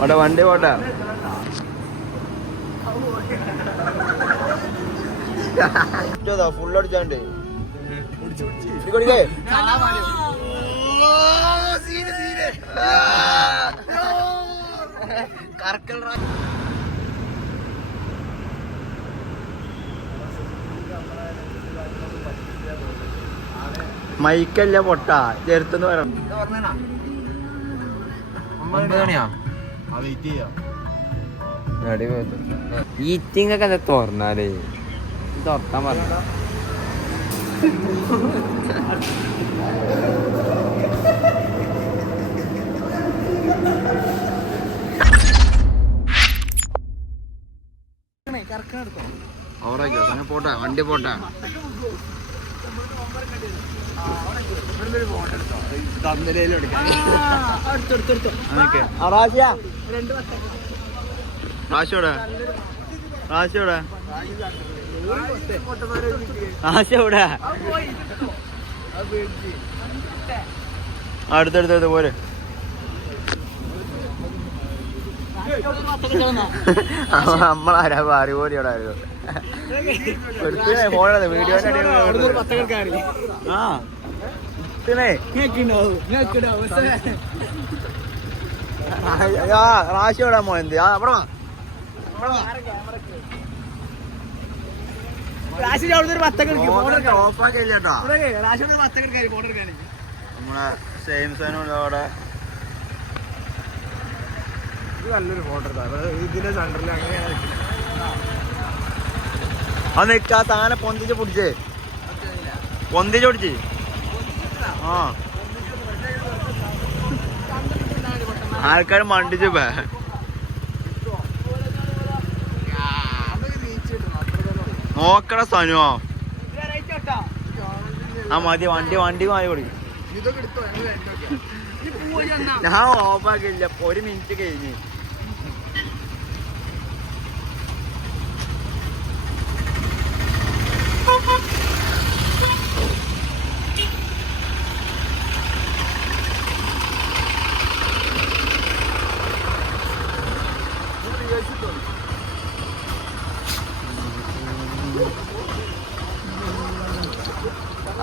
അവിടെ വണ്ടി പോട്ടെ. ഫുള്ളടിച്ചാണ്ട് മൈക്കല്ല പൊട്ട ചെറുത്തെന്ന് പറയണം. ഈറ്റിംഗ് ഒക്കെ എന്താ തുറന്നാലേ തുറക്കാൻ പറഞ്ഞ പോട്ടെ വണ്ടി പോട്ടെ. അടുത്തടുത്ത് പോരെ. നമ്മളാരാ പാറി പോലെയോടായിരുന്നു വീഡിയോ. റാശിയോടാ മോനെന്ത് അവിടെ നമ്മളെ സെയിം സാധനം അവിടെ നല്ലൊരു ഫോട്ടോ ഇതിന്റെ സെന്ററിൽ അങ്ങനെയാണ് അത് നിൽക്കാ. താനെ പൊന്തിച്ച് പിടിച്ചേ പൊന്തിച്ച് പിടിച്ച്. ആ ആൾക്കാർ മണ്ടിച്ച് നോക്കണ സനുവോ. ആ മതി വണ്ടി വണ്ടി മായി കൊടുക്കും. ഞാൻ ഓഫാക്കില്ല. 1 മിനിറ്റ് കഴിഞ്ഞ്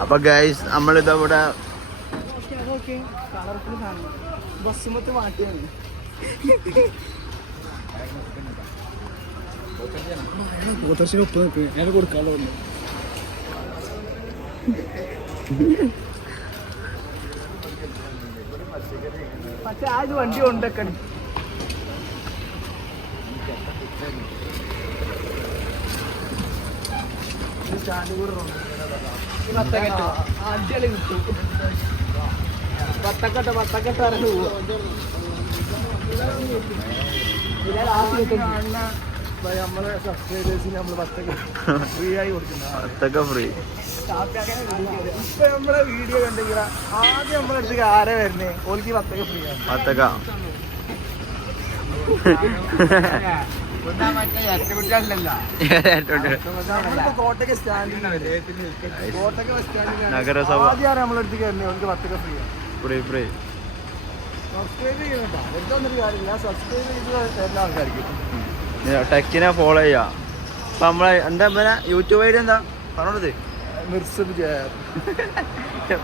അപ്പൊ ഗൈസ് നമ്മളിതവിടെ ബസ്സുമത്ത് മാറ്റിയാണ്. കൊടുക്കാനുള്ള പക്ഷെ ആ വണ്ടി കൊണ്ടൊക്കെ അടിയാളി കിട്ടും. പത്തക്കെട്ട് നമ്മളെ സബ്സ്ക്രൈബേഴ്സിന് നമ്മൾ പത്തക്ക ഫ്രീ ആയി കൊടുക്കുന്ന ഫ്രീ. ഇപ്പൊ നമ്മളെ വീഡിയോ കണ്ടെങ്കിൽ ആദ്യം നമ്മളെ അടുത്തേക്ക് ആരെ വരുന്നേ ഓൽക്ക് പത്തക്ക ഫ്രീ ആണ്. പത്തക്ക കോട്ടയ്ക്ക് സ്റ്റാൻഡിന് നഗരസഭ ആദ്യം നമ്മളെ അടുത്തേക്ക് വരുന്നേ ഓൽക്ക് പത്തക്ക ഫ്രീ ആണ്. Free free. സബ്സ്ക്രൈബ് ചെയ്യണോ എന്തൊന്നൊരു കാര്യമില്ല. സബ്സ്ക്രൈബ് ചെയ്ത് തരുന്ന ആൾക്കാർക്ക് ടെക്കിനെ ഫോളോ ചെയ്യാം. അപ്പൊ നമ്മളെ എന്താ പിന്നെ യൂട്യൂബ് ഐഡി എന്താ പറഞ്ഞത്?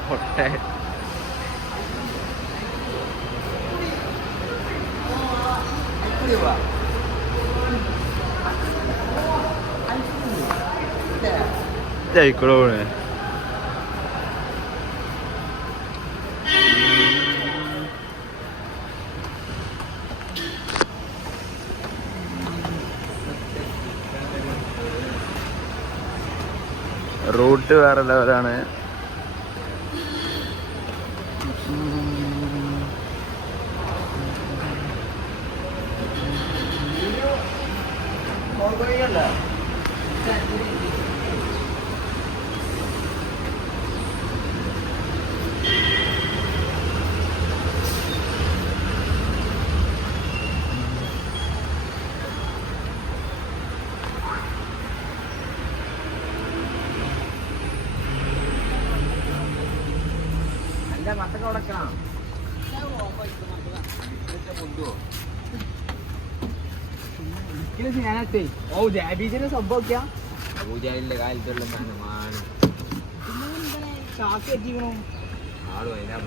പൊട്ടെ ജയിക്കണോ റൂട്ട് വേറെ ലെവലാണ്. മത്തക്ക ഉടക്കണം. ഓ ജാബീജിന്റെ സംഭവം അബൂജാലിന്റെ കാലത്തുള്ള സാധനമാണ്. ആളും അതിനാ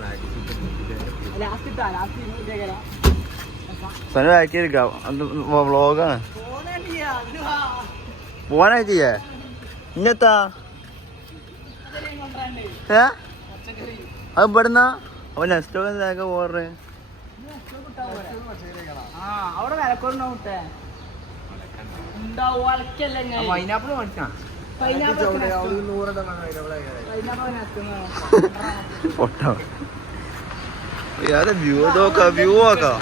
സനു ആക്കിയിരിക്കാം വ്ളോഗാണ് പോവാനായി ചെയ്യേ ഇന്നത്താ അത് ഇവിടുന്ന അപ്പൊ നെക്സ്റ്റ് ഒക്കെ പോറേ അവിടെ വിലക്കുണ്ടാവും പൈനാപ്പിൾ മേടിക്കാം പൊട്ടോ വ്യൂ നോക്കാം വ്യൂ നോക്കാം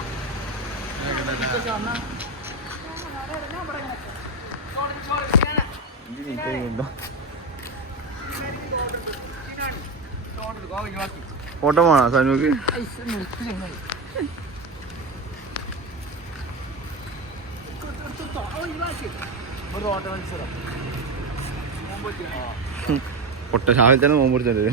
ഫോട്ടോ വേണോ സനുക്ക് പൊട്ട രാവിലെ തന്നെ നോമ്പ് പിടിച്ചത്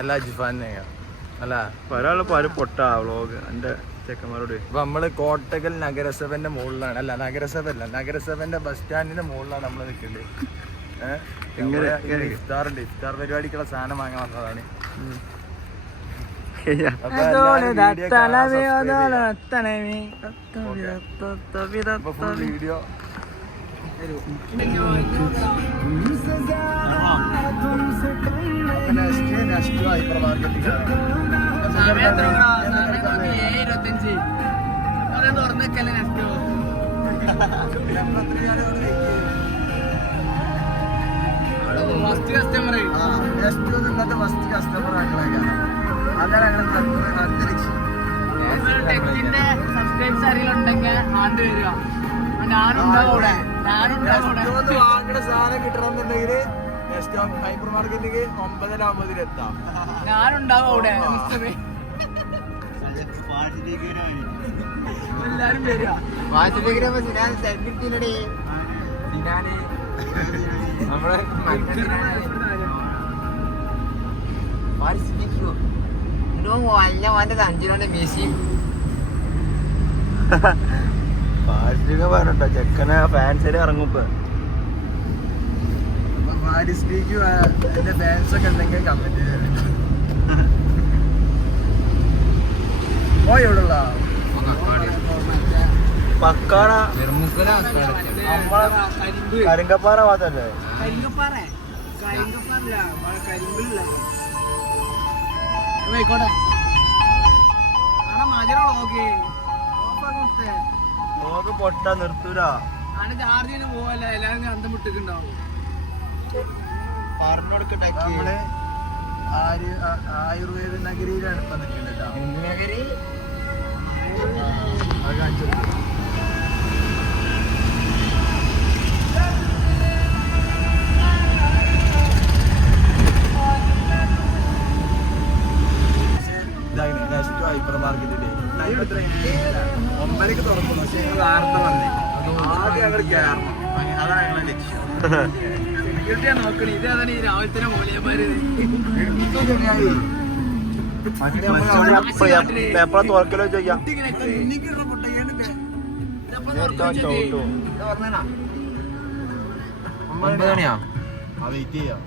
അല്ല ജിഫാനെ അല്ല ഒരാള് പൊട്ട വ്ളോഗ് എന്റെ ചെക്കന്മാരോട്. ഇപ്പൊ നമ്മള് കോട്ടകൽ നഗരസഭന്റെ മുകളിലാണ്, അല്ല നഗരസഭ അല്ല, നഗരസഭന്റെ ബസ് സ്റ്റാൻഡിന്റെ മുകളിലാണ് നമ്മള് നിൽക്കുന്നത്. ഇഫ്താർ പരിപാടിക്കുള്ള സാധനം വാങ്ങാൻ വന്നതാണ്. Video hyper marketing first customer first customer അതാണ് വാങ്ങുന്ന സാധനം കിട്ടണമെന്നുണ്ടെങ്കിൽ ഹൈപ്പർ മാർക്കറ്റിലേക്ക് 9:50 എത്താം. ഞാനുണ്ടാവും അവിടെ. എല്ലാരും വരിക നമ്മളെ പറഞ്ഞോ ചെക്കനെ ഫാൻസില് ഇറങ്ങുമ്പോ എന്റെ ഫാൻസ് ഒക്കെ ഉണ്ടെങ്കിൽ കമന്റ് എവിടെയുള്ള പക്കാട കരിങ്കപ്പാറ ഭാഗത്തല്ലേ? നോക്ക് പൊട്ട നിർത്തൂല. ചാർജിന് പോവല്ല, എല്ലാരും അന്തം വിട്ടിട്ടുണ്ടാവും. നമ്മള് ആയുർവേദ നഗരിയിലാണ് ഇപ്പൊ നിൽക്കുന്നത്. ഹൈപ്പർ മാർക്കറ്റില് 9:00 തുറക്കുന്നു. പക്ഷെ ഞങ്ങൾ നേരത്തെ വന്നേ, ആദ്യം ഞങ്ങൾ കയറണം. അതാണ് ഞങ്ങളുടെ ലക്ഷ്യം. നോക്കണേ, ഇതാണ് ഈ രാവിലത്തെ മൂല്യന്മാര്. പേപ്പർ തുറക്കലോ ചോദിക്കാം. 9 മണിയാ വെയിറ്റ് ചെയ്യാം.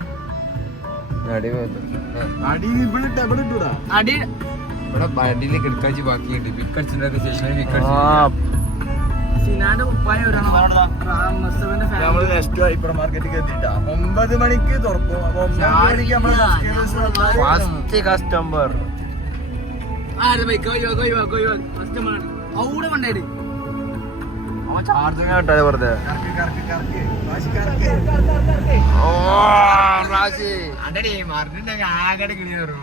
അടിയിൽ കിടക്കാച്ചി ബാക്കിയുണ്ട്. പിക്കടിച്ചിട്ടൊക്കെ ശേഷം നമ്മള് നെക്സ്റ്റ് ഹൈപ്പർ മാർക്കറ്റിൽ എത്തിയിട്ടാ 9 മണിക്ക് തുറക്കും. അപ്പൊ 9 മണിക്ക് ഫസ്റ്റ് കസ്റ്റമർ ചാർജിങ് കേട്ടാലേ വെറുതെ ആകെ കിളിയറു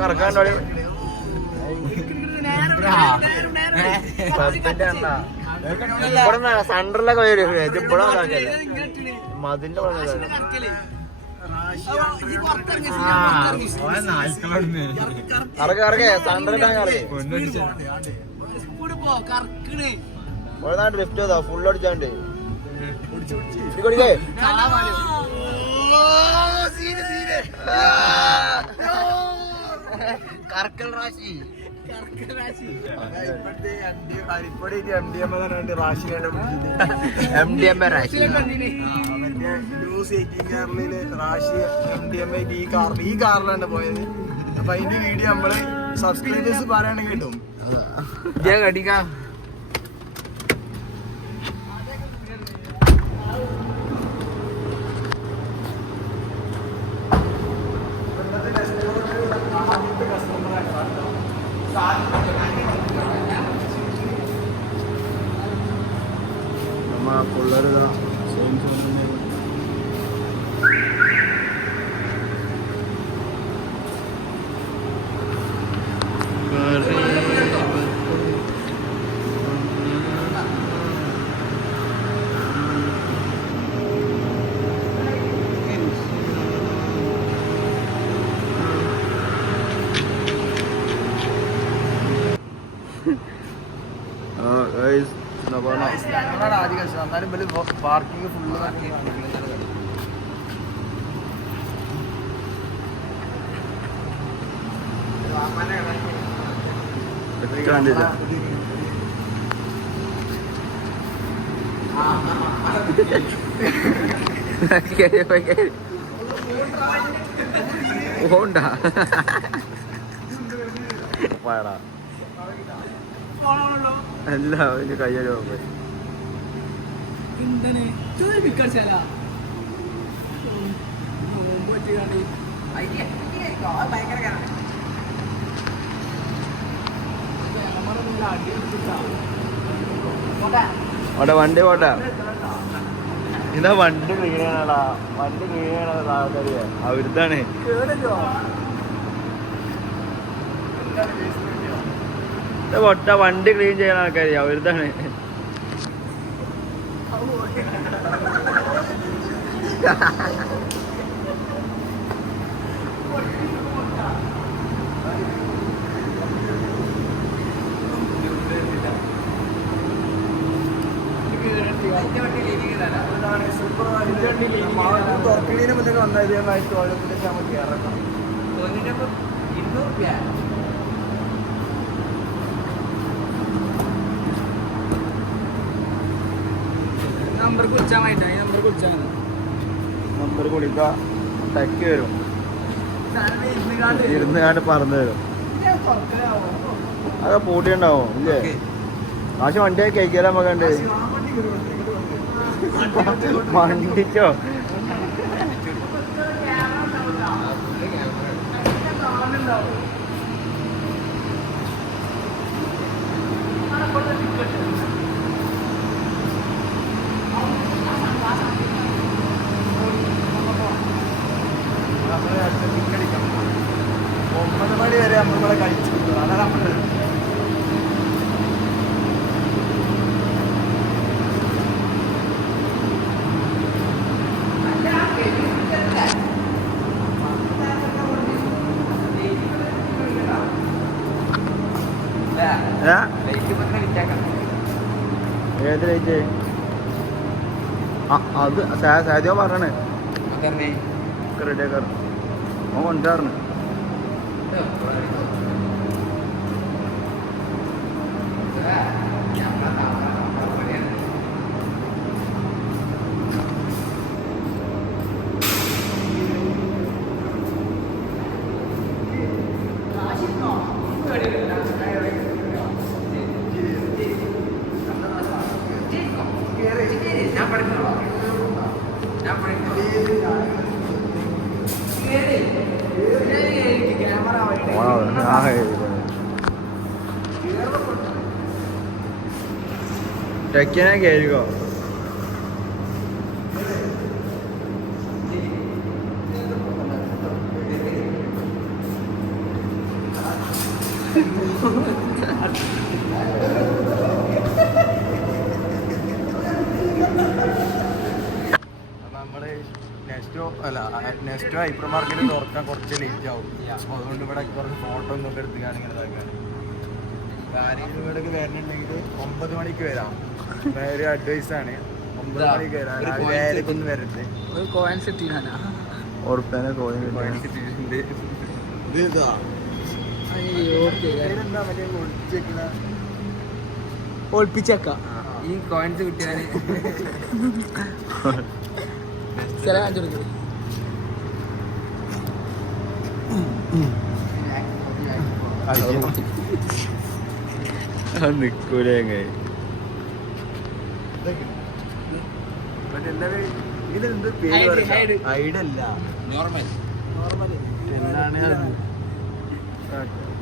കറക്കാൻ സെന്ററിലൊക്കെ വരും. മതിന്റെ ഡ്രിഫ്റ്റ് ചെയ്താ ഫുൾ അടിച്ചാണ്ട് കർക്കൽ റാശി ഈ കാറിലാണ് പോയത്. അപ്പൊ അതിന്റെ വീഡിയോ നമ്മള് സബ്സ്ക്രൈബേഴ്സ് പറയുകയാണെങ്കിൽ കിട്ടും. ഞാൻ കടിക്കാം. പിള്ളേർ ആദ്യം എന്നാലും വലിയ പാർക്കിങ് ഫുള്ള് പോണ്ടാ അല്ല അതിന് കയ്യല്ലോ അവിടെ വണ്ടി പോട്ടെ. ഇതാ വണ്ടി ക്ലീൻ ചെയ്യണടാ, വണ്ടി ക്ലീൻ ചെയ്യണ ആൾക്കാര് അവരുതാണ്. പൊട്ട വണ്ടി ക്ലീൻ ചെയ്യണ ആൾക്കാര് അവരുതാണ്. തുറക്കണീനെ മുന്നേ വന്ന ഇതേമായി ടോയ്ലറ്റിലേക്ക് നമുക്ക് കയറണം. നമ്പർ കുറിച്ചാൽ വേണ്ട, ഈ നമ്പർ കുറിച്ചാൽ നമ്പർ കുടിക്കുക, ടക്ക് വരും, ഇരുന്ന് കാണ്ട് പറന്ന് വരും. അതൊക്കെ പൂട്ടിയുണ്ടാവും ഇല്ലേ? ആശം വണ്ടിയൊക്കെ കഴിക്കാല നമുക്ക് കണ്ട് മണ്ടിച്ചോ. മണി വരെ നമ്മളെ കഴിച്ചു. അതാണ് നമ്മൾ ഏത് ലൈറ്റ്? അത് സാധ്യോ പറഞ്ഞേ റെഡിയാക്കാറ് അവൻ കൊണ്ടുവരണം. ടെക്കിനെ കയറിക്കോ. നമ്മള് നെക്സ്റ്റോ ഹൈപ്പർ മാർക്കറ്റ് തുറക്കാൻ കുറച്ച് ലേറ്റ് ആവും. അപ്പോൾ അതുകൊണ്ട് ഇവിടെ കുറച്ച് ഫോട്ടോ ഒന്നും എടുത്തുകാണ് ഇങ്ങനെ ഇതാക്കാൻ. ആരെങ്കിലും ഇവിടേക്ക് വരണുണ്ടെങ്കിൽ 9 മണിക്ക് വരാം. ഒരു അഡ്വൈസാണ്. 9 മണി കയറാൻ വരട്ടെ. ഒരു കോയിൻസ് ഇട്ടിനാ ഉറപ്പേനെ കോയിൻ ഒളിപ്പിച്ചേക്ക ഈ കോയിൻസ് കിട്ടിയാൽ സ്ഥലം കാണിച്ചു കൊടുക്കും. നിക്കൂലേ എങ്ങനെ നോർമൽ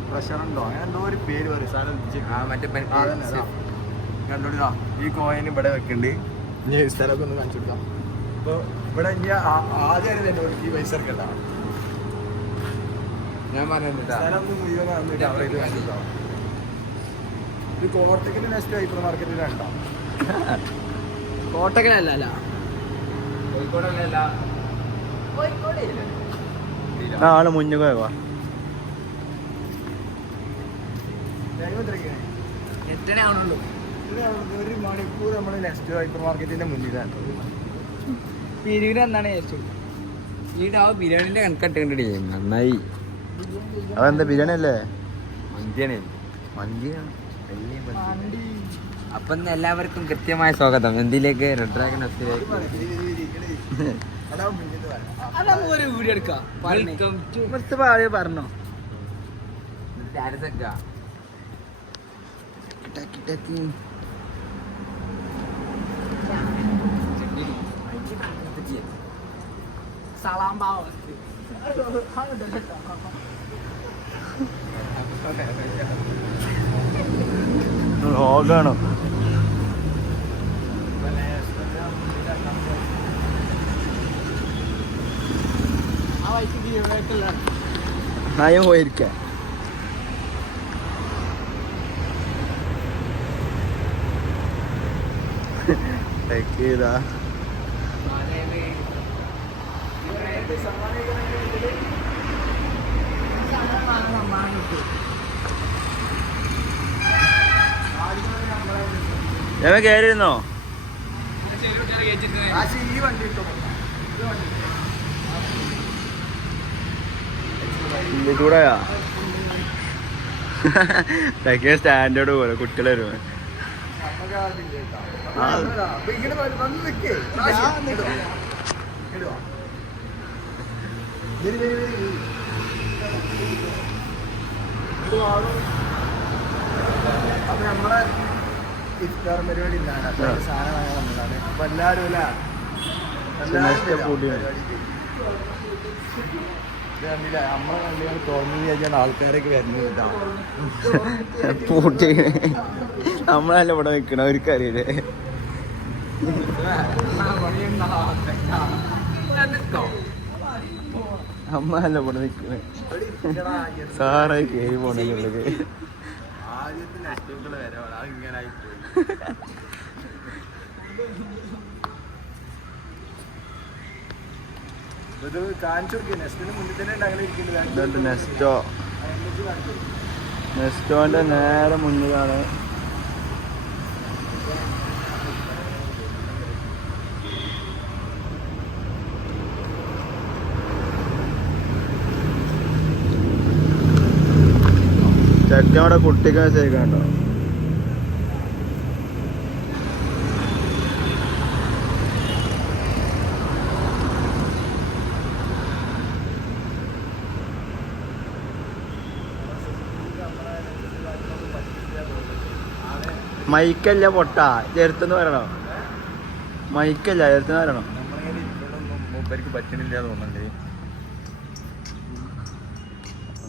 പ്രഷറുണ്ടോ അങ്ങനെ എന്തോ ഒരു പേര് പറയും സാധനം കണ്ടോടാ ഈ കോയിൻ ഇവിടെ വെക്കണ്ട്. ഇനി സ്ഥലമൊക്കെ ഒന്ന് കാണിച്ചു കൊടുക്കാം. അപ്പോൾ ഇവിടെ ഇനി ആദ്യം തന്നെ ഈ പൈസ ഇറക്കണ്ട. ഞാൻ പറഞ്ഞിട്ടാ സ്ഥലം ഒന്ന് മുഴുവൻ വന്നിട്ട് അവിടെ ഇത് കാണിച്ചു കൊടുക്കാം. ഇത് കോട്ടക്കിന് നെക്സ്റ്റ് ഹൈപ്പർ മാർക്കറ്റിൽ രണ്ടാം കോട്ടക്കലല്ല കോഴിക്കോടല്ല ആ ആള് മുന്നേ പോയവാ എട്ടണേ ആവണുള്ളൂ. ഒരു മണിക്കൂർ നമ്മൾ നെക്സ്റ്റ് ഹൈപ്പർ മാർക്കറ്റിന്റെ മുന്നിലാണ്. പിരിവിന് എന്നാണ് വിചാരിച്ചു. ഈ ഡാവ് ബിരിയാണിന്റെ കണക്കെട്ടുകണ്ടേ നന്നായി. അതെന്താ ബിരിയാണി അല്ലേ? മന്തിയാണ്. മന്തിയാണ്. അപ്പം എല്ലാവർക്കും കൃത്യമായ സ്വാഗതം എന്തിലേക്ക് റെഡ് ഡ്രാഗൺ ഹൗസിലേക്ക്. അത് നമുക്ക് ഒരു വീഡിയോ എടുക്കാം. മൊത്തം പാടിയ പറഞ്ഞോ. സലാം ബാവ വ്ളോഗാണോ? ആ വയസ്സിൽ നായ പോയിരിക്കാം. ഇതാ ഞാൻ കയറിയിരുന്നോ? ഈ വണ്ടി ഇട്ടോ ചൂടായാ സ്റ്റാൻഡേർഡ് പോലെ കുട്ടികളെ വരുമോ? ഇങ്ങനെ വന്ന് നിൽക്കേ അപ്പൊ നമ്മളെ ഇഫ്താർ പരിപാടി ഇല്ലാണ്. അപ്പൊ സാധനം വാങ്ങാൻ വന്നതാണ്. അപ്പൊ എല്ലാരും അല്ല നമ്മളെ വണ്ടികൾ തുറന്നു വിചാരിച്ചാൽ ആൾക്കാരൊക്കെ വരുന്നില്ല. പൂട്ടി നമ്മളല്ല ഇവിടെ നിൽക്കണ അവർക്കറിയില്ലേ? നമ്മളല്ല ഇവിടെ നിൽക്കണേ. സാറായി കയറി പോണുള്ളത് ആദ്യത്തെ നെസ്റ്റുകൾ വരെ ഇങ്ങനെ ആയിപ്പോയി. ഇത് കാണിച്ചു കൊടുക്കുക. നെസ്റ്റിന് മുന്നിൽ തന്നെ ഉണ്ട് അങ്ങനെ ഇരിക്കുന്നത്. നെസ്റ്റോന്റെ നേരെ മുന്നിലാണ്. ചെക്കവിടെ കുട്ടിക്ക് മെസ്സേജ് കണ്ടോ? മൈക്കല്ല പൊട്ടാ, ചെറുത്തെന്ന് പറയണോ? മൈക്കല്ല, ചെറുത്തെന്ന് പറയണോ? നമ്മളിങ്ങനെ ഇരിക്കണൊന്നും മൂപ്പർക്ക് പറ്റണില്ല തോന്നണ്ടേ.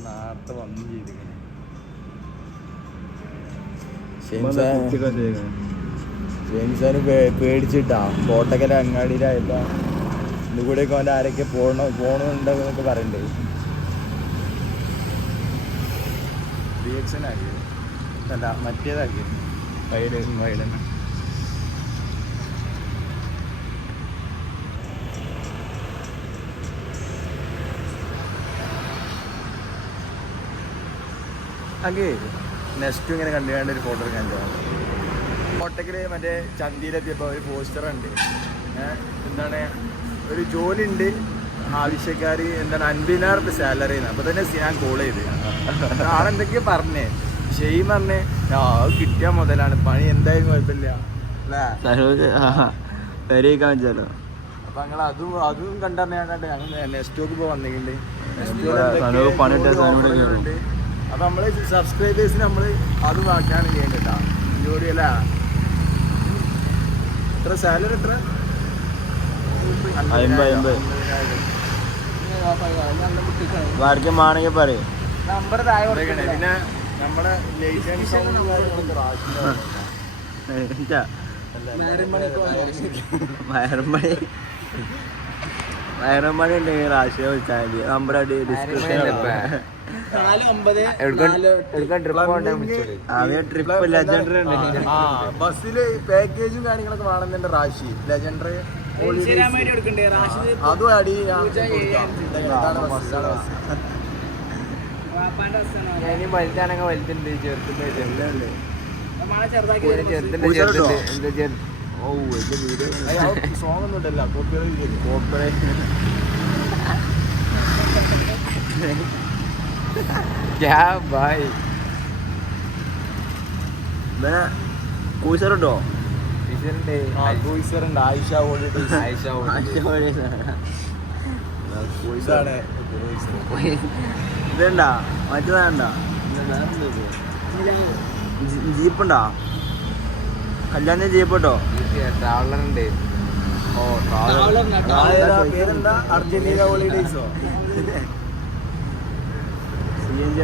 നേരത്തെ വന്നു ചെയ്തിങ്ങനെ ഷെയിൻസാന് പേടിച്ചിട്ടാ കോട്ടക്കര അങ്ങാടിയിലായപ്പോ ഇതുകൂടെയൊക്കെ അവൻ്റെ ആരൊക്കെ പോകണമെന്നൊക്കെ പറയണ്ടേ. റിയാക്ഷൻ ആക്കി അല്ല മറ്റേതാക്കി വൈഡൻ അതെ നെക്സ്റ്റ് ഇങ്ങനെ കണ്ടുകൊണ്ട് ഒരു ഫോട്ടോ എടുക്കാൻ കോട്ടക്കല് മറ്റേ ചന്തിയിലെത്തിയപ്പോൾ ഒരു പോസ്റ്റർ ഉണ്ട്. എന്താണ് ഒരു ജോലി ഉണ്ട്, ആവശ്യക്കാർ എന്താണ് 50,000 സാലറി. അപ്പൊ തന്നെ ഞാൻ കോൾ ചെയ്ത് ആളെന്തൊക്കെയാ പറഞ്ഞേ. ഷെയ്മ് പറഞ്ഞേ അത് കിട്ടിയ മുതലാണ്, പണി എന്തായാലും കുഴപ്പമില്ല പെരയിക്കാൻ. അപ്പൊ ഞങ്ങൾ അതും കണ്ടറിഞ്ഞാണ്ട് ഞങ്ങൾ നെസ്റ്റോക്ക് ഇപ്പോൾ വന്നിട്ടുണ്ട്. അപ്പൊ നമ്മള് സബ്സ്ക്രൈബേഴ്സിന് നമ്മള് അത് വാക്കാണ് ചെയ്യേണ്ടത് ജോലി അല്ല. എത്ര സാലറി എത്ര? 50,000. ആർക്കുമാണെങ്കിൽ പറയും. നമ്പർ താഴെ പിന്നെ നമ്മളെ ലൈസൻസ് വയറമ്പണി ഉണ്ടെങ്കിൽ റാഷിയെ വിളിച്ചാൽ മതി. നമ്പർ ട്രിപ്പ് ലെജൻഡറി ഉണ്ട്. ബസ്സില് പാക്കേജും കാര്യങ്ങളൊക്കെ വേണമെന്നുണ്ട്. റാഷി ലെജൻഡറി അതും അടി വലുതാണെങ്കിൽ വലുതുണ്ട്, ചെറുതുണ്ട് ചെറുതുണ്ട്. സോങ് ഒന്നും ഇട്ടല്ല കോപ്പറേറ്റ് കൂസറുണ്ടോ? ഉണ്ട്. ആയിഷ ഇതുണ്ടാ മറ്റേതാണ്ടാ ജീപ്പുണ്ടാ? കല്യാണം ജീപ്പുണ്ടോ? ട്രാവലറുണ്ട്. പേരെന്താ? അർജന്റീന ഹോളിഡേയ്സോ? CNG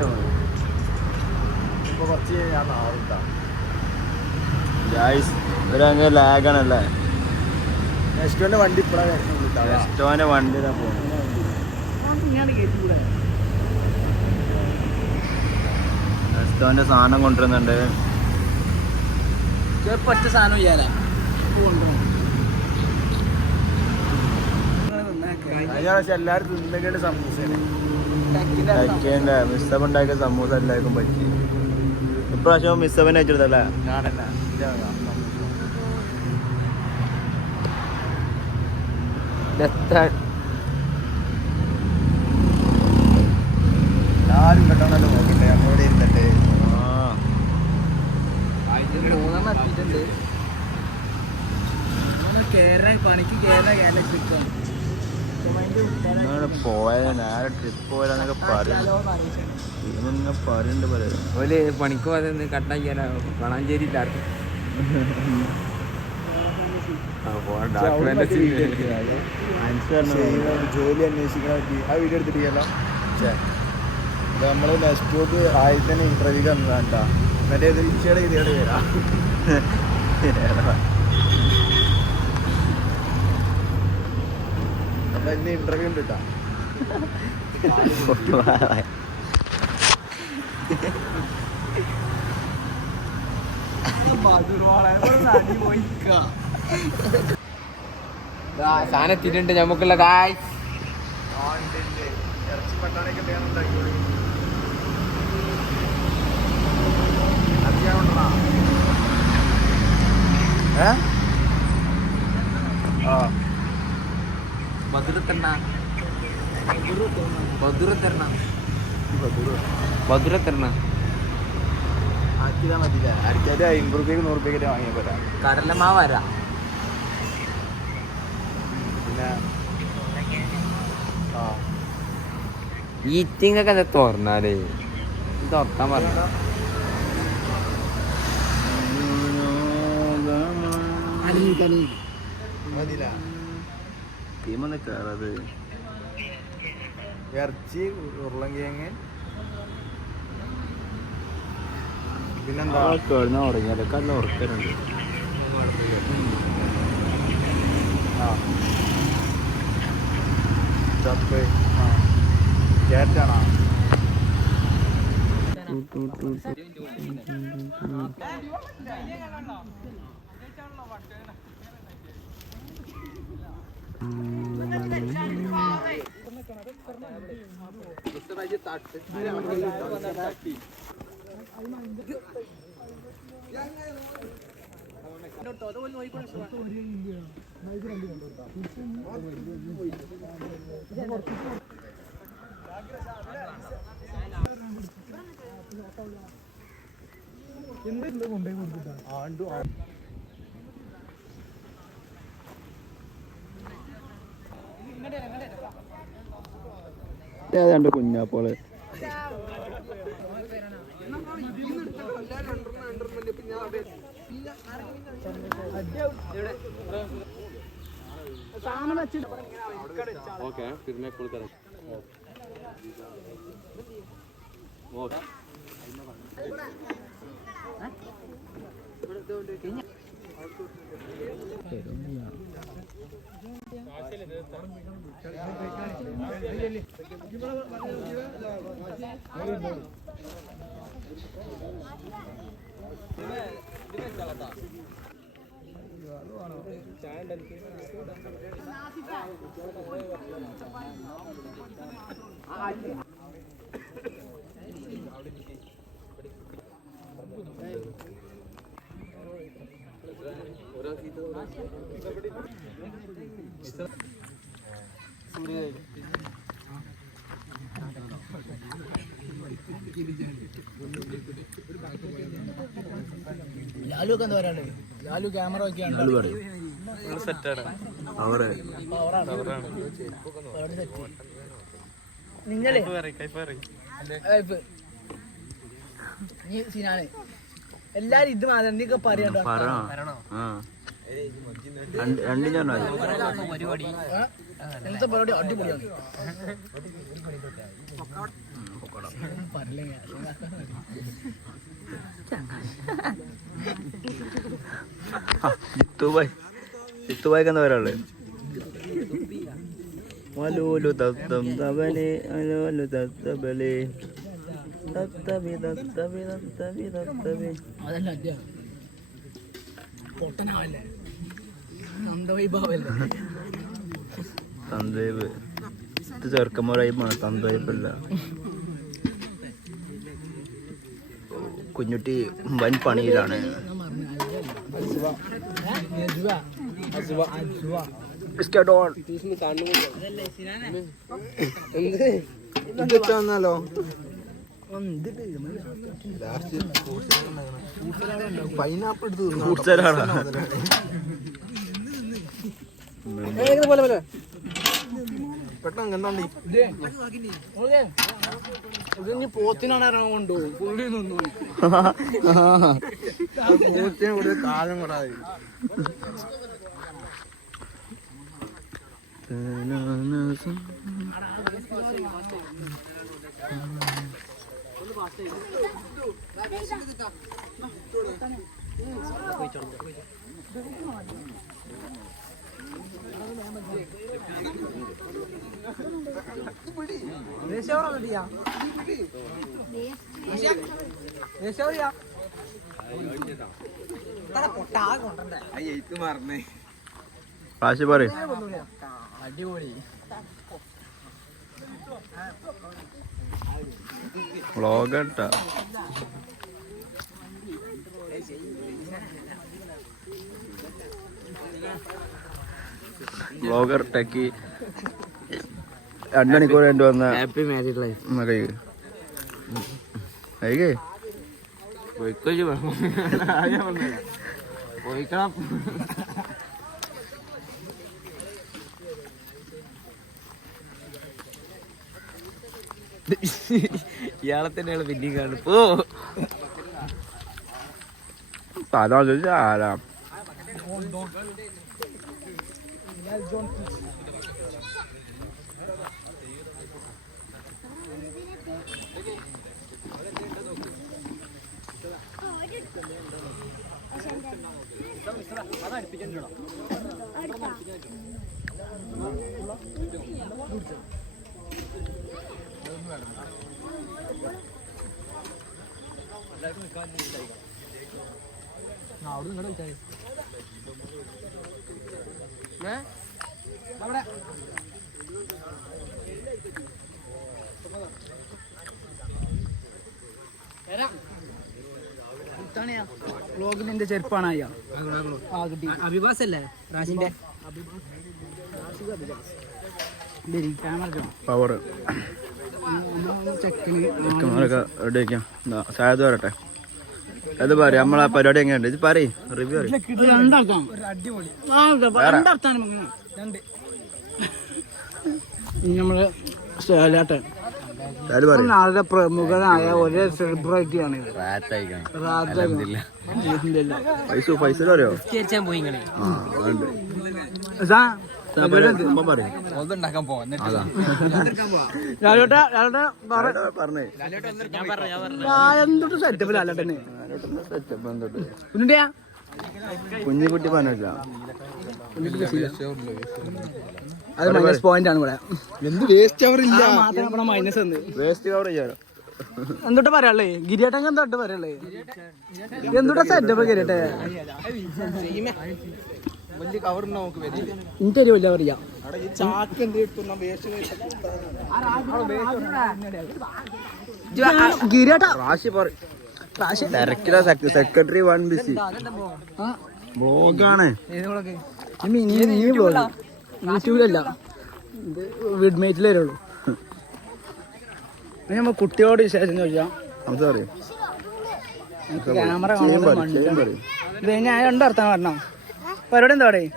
ഇപ്പൊ കുറച്ച് ഞാൻ ഇവരങ്ങ് ലാഗാണല്ലേ. നെസ്റ്റോന്റെ വണ്ടി ഇപ്പഴാണ് നെസ്റ്റോന്റെ വണ്ടി നെസ്റ്റോന്റെ സാധനം കൊണ്ടുവരുന്നുണ്ട്. ഒറ്റ സാധനം ചെയ്യാനാ എല്ലാരും തിന്നേണ്ട സമൂസയാണ്. മിസ്സബ് ഉണ്ടാക്കിയ സമൂസ എല്ലാവർക്കും പറ്റി. ഇപ്രാവശ്യം മിസ്സബിനെ വെച്ചെടുത്തല്ലേ? ആരും പെട്ടെന്നല്ലോ നോക്കണ്ടേ, അങ്ങോട്ട് ഇരുന്നിട്ട്. എത്തിയിട്ടുണ്ട്. പണിക്ക് പോയ നേരെ ട്രിപ്പ് പോയാന്നൊക്കെ പറയുന്നുണ്ട് പലരും. പണിക്ക് പോയത് കട്ടാക്കിയാലോ വളാഞ്ചേരി ജോലി അന്വേഷിക്കാൻ പറ്റി ആ വീഡിയോ എടുത്തിട്ടില്ലല്ലോ. നമ്മള് നെസ്റ്റോക്ക് ആദ്യത്തെ ഇന്റർവ്യൂ തന്നതാ. മറ്റേ ഇച്ചയുടെ ഇതിയുടെ പേരാ. ഇന്ന് ഇന്റർവ്യൂ ഉണ്ട് കേട്ടാ. സാധനം എത്തിയിട്ടുണ്ട് നമുക്കുള്ള കായ്. ഇറച്ചി പട്ടാണിയൊക്കെ ഉണ്ടാക്കിയോളി. ആക്കിയതാ മതിയില്ല. അരക്കാല് 50 രൂപയ്ക്ക് 100 രൂപയ്ക്ക് വാങ്ങിയാൽ പോരാ. കടലമാവ് വരാ. പിന്നെ ഈറ്റിംഗ് ഒക്കെ തുറന്നാലേ തുറക്കാൻ പറഞ്ഞു. മതിയില്ല. ടീമൊന്ന് കേറത്. ഇറച്ചി, ഉരുളങ്കിഴങ്ങ്, പിന്നെന്താ കഴിഞ്ഞാൽ ഉറങ്ങിയാലേ കല്ല ഉറക്കലുണ്ട്. ചപ്പ് ക്യാരറ്റാണോ? എന്തെങ്കിലും കൊണ്ടുപോയി കൊടുത്തിട്ടാ ഏതാണ്ട് കുഞ്ഞാപ്പോള് ओके फिर मैं कॉल करूँ ലാലു ഒക്കെ എന്താ പറയാ ലാലു ക്യാമറ ഒക്കെയാണ് നിങ്ങളെ സീനാണ് എല്ലാരും ഇത് മാത്രം നീ പറയണ്ടോ ഇന്നത്തെ പരിപാടി അടിപൊളിയാണ് ജിത്തുബായിക്ക് എന്താ പറയാനുള്ളത് മലൂലു തത്തം തവനെ അലോലു തത്തബലേ തത്തബി തത്തബി തത്തബി തത്തബി അതല്ല അധ്യ പൊട്ടനാവല്ലേ നന്ദവൈഭാവല്ലേ തന്തേവ് ഇത് ചെറുക്കന്മാരായി തന്തേവല്ല കുഞ്ഞുട്ടി വൻ പണിയിലാണ് വന്നാലോ പൈനാപ്പിൾ പെട്ടെന്ന് എന്താണ്ടി ഇത് പോത്തിനാണ് കൊണ്ടു പുള്ളി നിന്നു പോത്തിനെ കൂടുതൽ കാലം കൂടാതെ പ്രാശി പറ അടിപൊളി വ്ളോഗട്ടാ വ്ളോഗർ ടെക്കി 2 മണിക്കൂർ വേണ്ടി വന്ന ഹാപ്പി മാരീഡ് ലൈഫ് കഴിക്കേ പോയിക്കണം ഇയാളെ തന്നെയാണ് പിന്നെയും കാണും പോ സാധാ ചോദിച്ചാ ആരാ വ്ളോഗിന്റെ ചെരുപ്പാണ് അയ്യാ അഭിഭാസ് അല്ലേ റാഷിന്റെ പവർ റെഡിയാക്കാം സാധ്യത വരട്ടെ അത് പറയാം നമ്മളെ പരിപാടി എങ്ങനെയുണ്ട് ഇത് പറയും റിവ്യൂ നമ്മള് സ്റ്റാലാട്ടെ നാളെ പ്രമുഖനായ ഒരേ സെലിബ്രിറ്റിയാണ് പൈസ അറിയോ എന്തൊട്ട് സെറ്റപ്പ് ലാലേട്ടന് കുഞ്ഞിക്കുട്ടി പറഞ്ഞില്ല അത് മൈനസ് പോയിന്റ് ആണ് ഇവിടെ എന്ത് വേസ്റ്റ് അവരില്ല മൈനസ് വേസ്റ്റ് കവർ ചെയ്യാലോ എന്തൊട്ട് പറയാളേ ഗിരിയേട്ടൻ എന്തൊട്ട് പറയാളേ എന്തൊട്ട് സെറ്റപ്പ് ഗിരിയേട്ടെ ഇന്റർവ്യൂ ഇല്ല പറയാ ഗിരിയേട്ട സെക്രട്ടറി വൺ ബിസി ബ്ലോഗാണ് യൂട്യൂബിലല്ല വിഡ്മേറ്റിൽ വരുള്ളൂ നമ്മൾ കുട്ടിയോട് വിശേഷം ചോദിച്ചാ ക്യാമറ ഇത് ഞാൻ രണ്ടർത്ഥം പറഞ്ഞോ പരിപാടി എന്താ പറയേ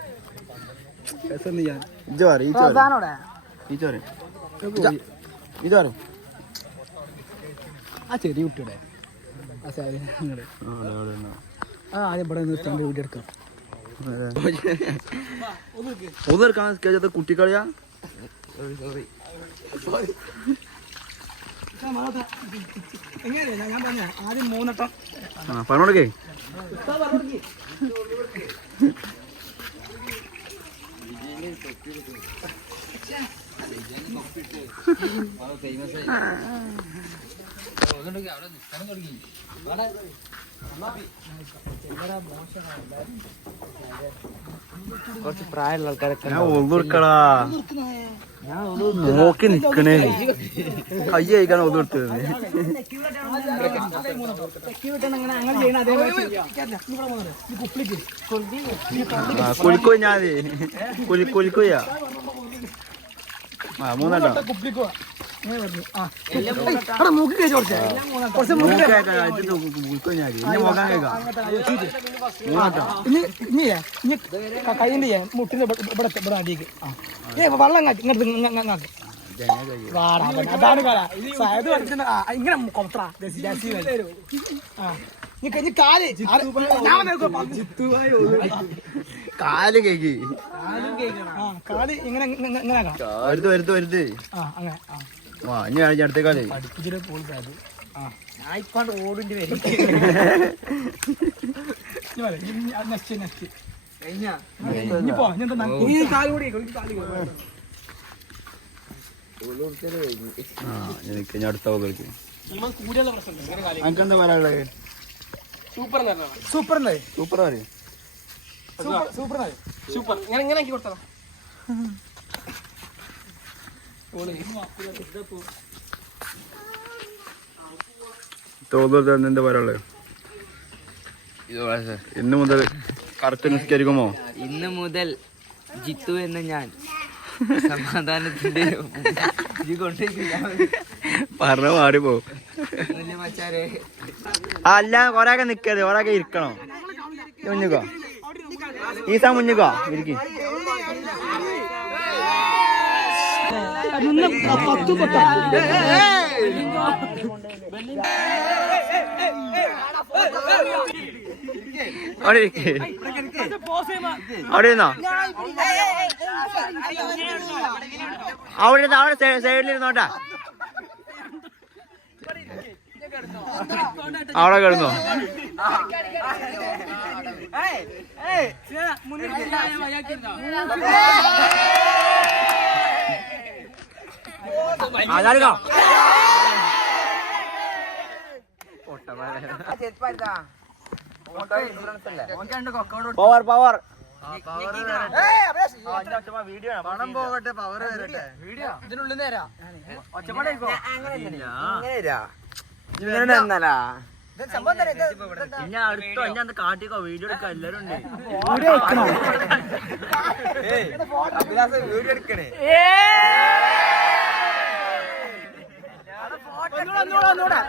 ആ ചെറിയ കുട്ടിയുടെ ആദ്യം ഇവിടെ നിർത്താണ്ട് വീഡിയോ എടുക്കാം കുട്ടിക്കളിയാ ഞാൻ പറഞ്ഞ ആദ്യം 3 വട്ടം പറഞ്ഞോടക്കേ കുറച്ച് പ്രായമുള്ള ആൾക്കാരൊക്കെ നോക്കി നിക്കണേ കൈ കഴിക്കാൻ ഒന്നെടുത്തത് കുലിക്കോ ഞാൻ കുലിക്കോയാ മൂന്നാട്ടോ കൈന്റെ മുട്ടിന്റെ ഇവിടെ അടിക്ക് വെള്ളം ഇങ്ങോട്ട് അതാണ് കല ഇങ്ങനെ കൊത്ര കാല് കേക്ക് കാല് ഇങ്ങനെ ഇങ്ങനെ വരുത് അങ്ങനെ ഞാൻ അടുത്ത കാലേ ഇപ്പാണ്ട് ഓടിന്റെ വരും എനിക്ക് ഞാൻ അടുത്ത കളിക്ക് എനിക്കെന്താ പറയാനുള്ളത് സൂപ്പർ സൂപ്പർ സൂപ്പർ ഇങ്ങനെ ആക്കി കൊടുത്തോ എന്താ പറയാനുള്ളത് ഇന്ന് മുതൽ കറക്റ്റ് നിസ്കരിക്കുമോ ഇന്ന് മുതൽ ജിത്തു എന്ന ഞാൻ സമാധാനത്തിന്റെ പറഞ്ഞ മാറിപ്പോ അല്ല കൊറേയൊക്കെ നിക്കരുത് കൊറേയൊക്കെ ഇരിക്കണോ മുന്നിക്കോ ഈസാ മുന്നിക്കോ ഇരിക്കും അവിടെ ഇരുന്നോ അവിടെ സൈഡിലിരുന്നോട്ടാ അവിടെ കിടന്നോ അതാ പവർ പവർ പണം പോകട്ടെ പവർ വരട്ടെ ഇതിനുള്ളിൽ നേരാ ഇങ്ങനെ ഇനി അടുത്തോ ഞാൻ കാട്ടിക്കോ വീഡിയോ എടുക്കാം എല്ലാരും ഉണ്ട് വീഡിയോ എടുക്കണേ ഒന്നൂടെ